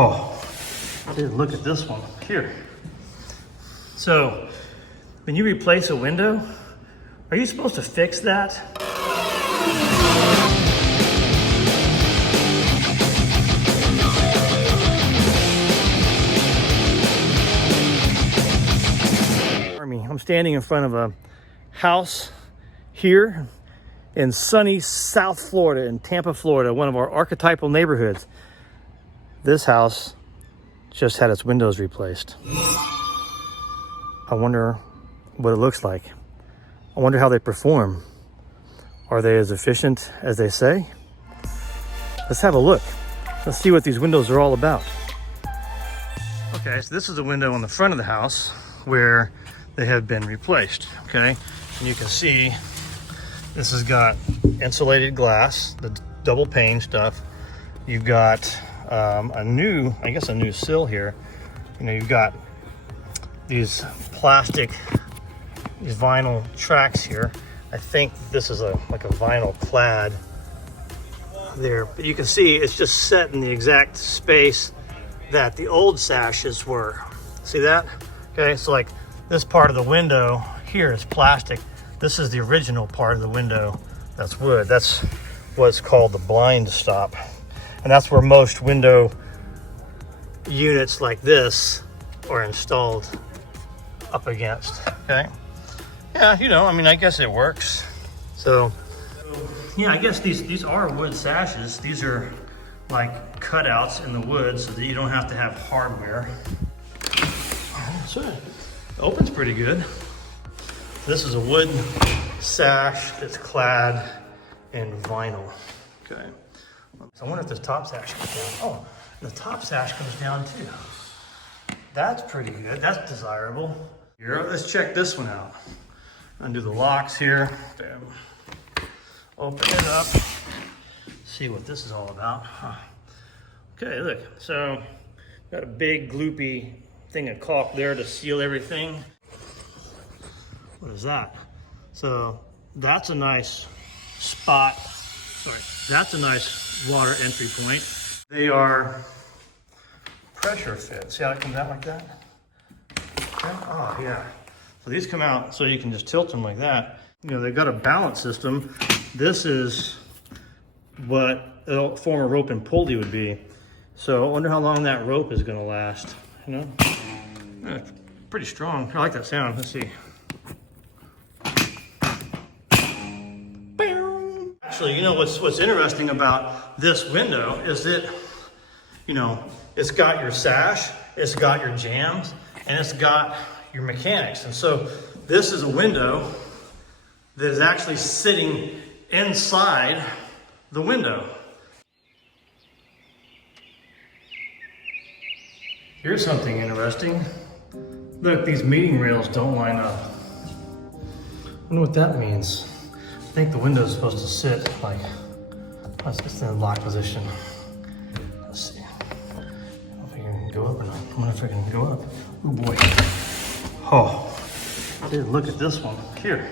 Oh, I didn't look at this one. Here. So, when you replace a window, are you supposed to fix that? I'm standing in front of a house here in sunny South Florida, in Tampa, Florida, one of our archetypal neighborhoods. This house just had its windows replaced. I wonder what it looks like. I wonder how they perform. Are they as efficient as they say? Let's have a look. Let's see what these windows are all about. Okay, so this is a window on the front of the house where they have been replaced, okay? And you can see this has got insulated glass, the double pane stuff. You've got a new sill here. You know, you've got these plastic, these vinyl tracks here. I think this is like a vinyl Clad there, but you can see it's just set in the exact space that the old sashes were. See that? Okay, so like this part of the window here is plastic. This is the original part of the window that's wood. That's what's called the blind stop. And that's where most window units like this are installed up against, okay? Yeah, you know, I mean, I guess it works. So, yeah, I guess these are wood sashes. These are like cutouts in the wood so that you don't have to have hardware. So it opens pretty good. This is a wood sash that's clad in vinyl, okay? So I wonder if this top sash comes down. Oh, the top sash comes down too. That's pretty good, that's desirable. Here, let's check this one out. Undo the locks here. Bam. Open it up. See what this is all about. Huh. Okay, look. So, got a big gloopy thing of caulk there to seal everything. What is that? So, that's a nice spot. Sorry, that's a nice water entry point. They are pressure fit. See how it comes out like that? Okay. Oh, yeah. So these come out so you can just tilt them like that. You know, they've got a balance system. This is what a former rope and pulley would be. So I wonder how long that rope is gonna last, you know? It's pretty strong. I like that sound. Let's see. Actually, you know what's interesting about this window is that, you know, it's got your sash, it's got your jambs, and it's got your mechanics. And so this is a window that is actually sitting inside the window. Here's something interesting. Look, these meeting rails don't line up. I wonder what that means. I think the window is supposed to sit like, it's in a lock position. Let's see. I don't know if I can go up or not. I wonder if I can go up. Oh boy. Oh, I didn't look at this one. Here.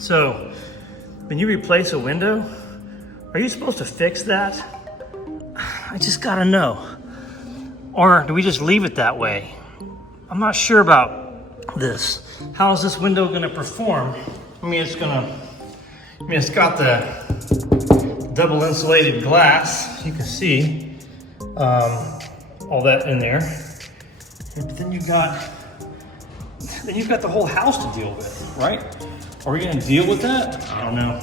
So, when you replace a window, are you supposed to fix that? I just gotta know. Or do we just leave it that way? I'm not sure about this. How is this window gonna perform? It's got the double insulated glass. You can see all that in there. But then you've got the whole house to deal with, right? Are we gonna deal with that? I don't know.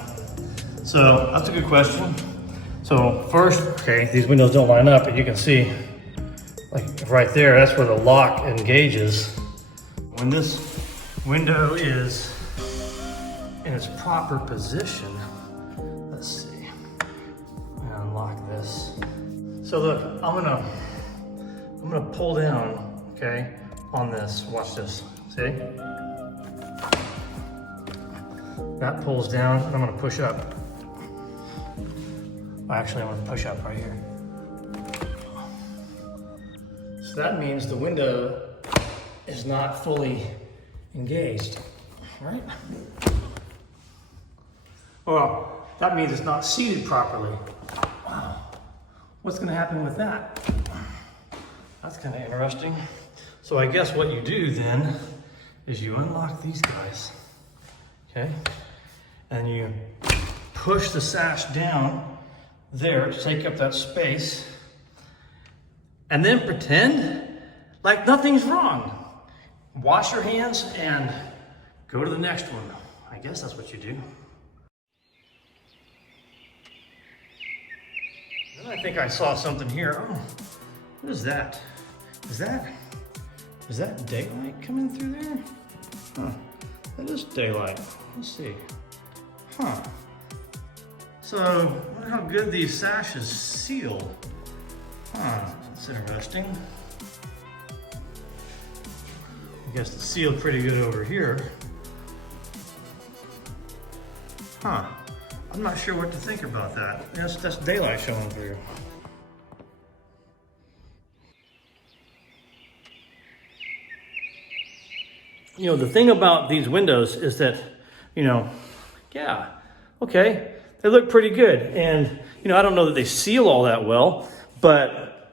So that's a good question. So first, okay, these windows don't line up, and you can see, like right there, that's where the lock engages. When this window is in its proper position, let's see, unlock this. So look, I'm gonna pull down, okay, on this. Watch this. See? That pulls down, and I'm gonna push up. Actually, I'm gonna push up right here. So that means the window is not fully engaged, right? Well, that means it's not seated properly. Wow. What's gonna happen with that? That's kind of interesting. So I guess what you do then is you unlock these guys, okay? And you push the sash down there to take up that space, and then pretend like nothing's wrong. Wash your hands and go to the next one. I guess that's what you do. Then I think I saw something here. Oh, what is that? Is that daylight coming through there? Huh, that is daylight. Let's see. Huh. So, I wonder how good these sashes seal. Huh, that's interesting. I guess it's sealed pretty good over here. Huh, I'm not sure what to think about that. That's daylight showing through. You know, the thing about these windows is that, you know, yeah, okay, they look pretty good. And, you know, I don't know that they seal all that well, but,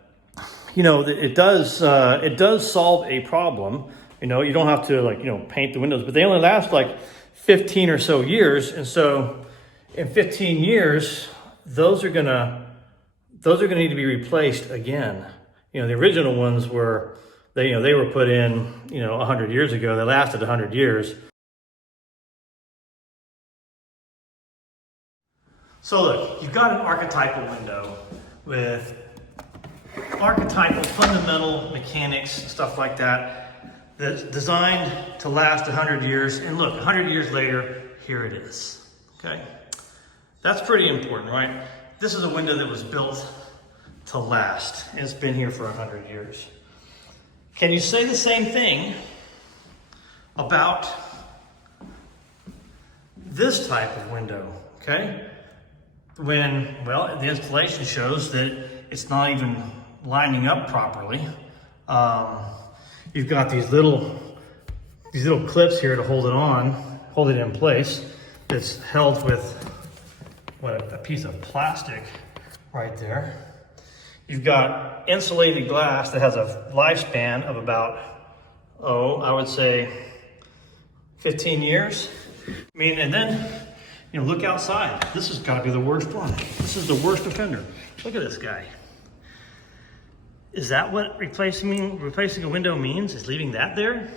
you know, it does solve a problem. You know, you don't have to, like, you know, paint the windows, but they only last like 15 or so years. And so in 15 years, those are gonna need to be replaced again. You know, the original ones were, they were put in, 100 years ago. They lasted 100 years. So look, you've got an archetypal window with archetypal fundamental mechanics, stuff like that, that's designed to last 100 years. And look, 100 years later, here it is, okay? That's pretty important, right? This is a window that was built to last, and it's been here for 100 years. Can you say the same thing about this type of window, okay? When, well, the installation shows that it's not even lining up properly. You've got these little clips here to hold it in place. It's held with, a piece of plastic right there. You've got insulated glass that has a lifespan of about, I would say 15 years. I mean, and then, look outside. This has got to be the worst one. This is the worst offender. Look at this guy. Is that what replacing a window means? Is leaving that there?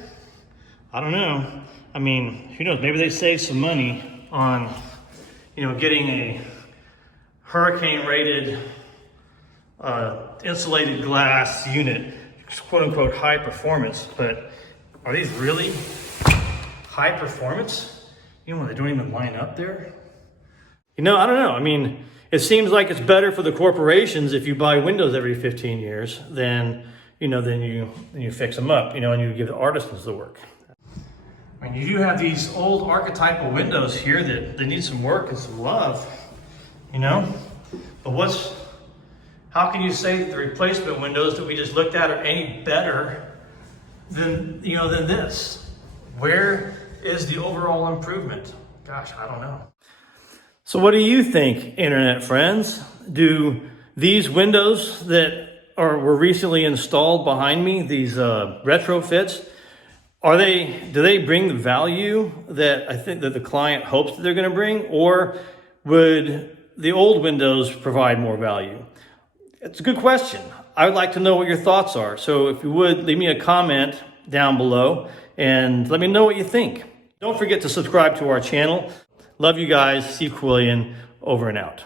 I don't know. I mean, who knows? Maybe they save some money on, getting a hurricane-rated insulated glass unit, quote unquote high performance. But are these really high performance? When they don't even line up there? I don't know. I mean, it seems like it's better for the corporations if you buy windows every 15 years than you fix them up, and you give the artisans the work. I mean, you do have these old archetypal windows here that they need some work and some love, but how can you say that the replacement windows that we just looked at are any better than this? Where is the overall improvement? Gosh, I don't know. So what do you think, internet friends? Do these windows that were recently installed behind me, these retrofits, do they bring the value that I think that the client hopes that they're going to bring, or would the old windows provide more value? It's a good question. I would like to know what your thoughts are. So if you would, leave me a comment down below and let me know what you think. Don't forget to subscribe to our channel. Love you guys. Steve Quillian, over and out.